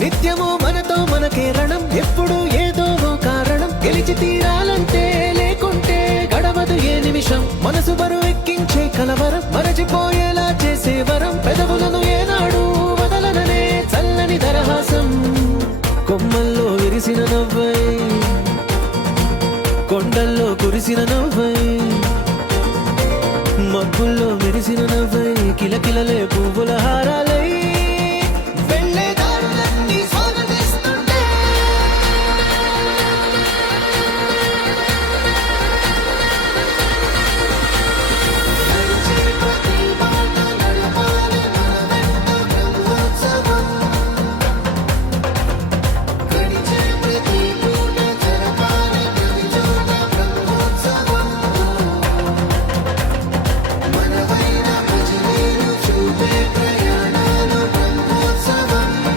నిత్యము మనతో మనకే రణం, ఎప్పుడు ఏదో ఓ కారణం. గెలిచి తీరాలంటే లేకుంటే గడవదు ఏ నిమిషం. మనసు బరువు ఎక్కించే కలవరం, మరచిపోయేలా చేసే వరం. పెదవులను ఏనాడు వదలననే చల్లని దరహాసం. కొమ్మల్లో విరిసిన నవ్వై, కొండల్లో కురిసిన నవ్వై, మబ్బుల్లో మెరిసిన నవ్వై, కిలకిలలే పువ్వుల హారాలు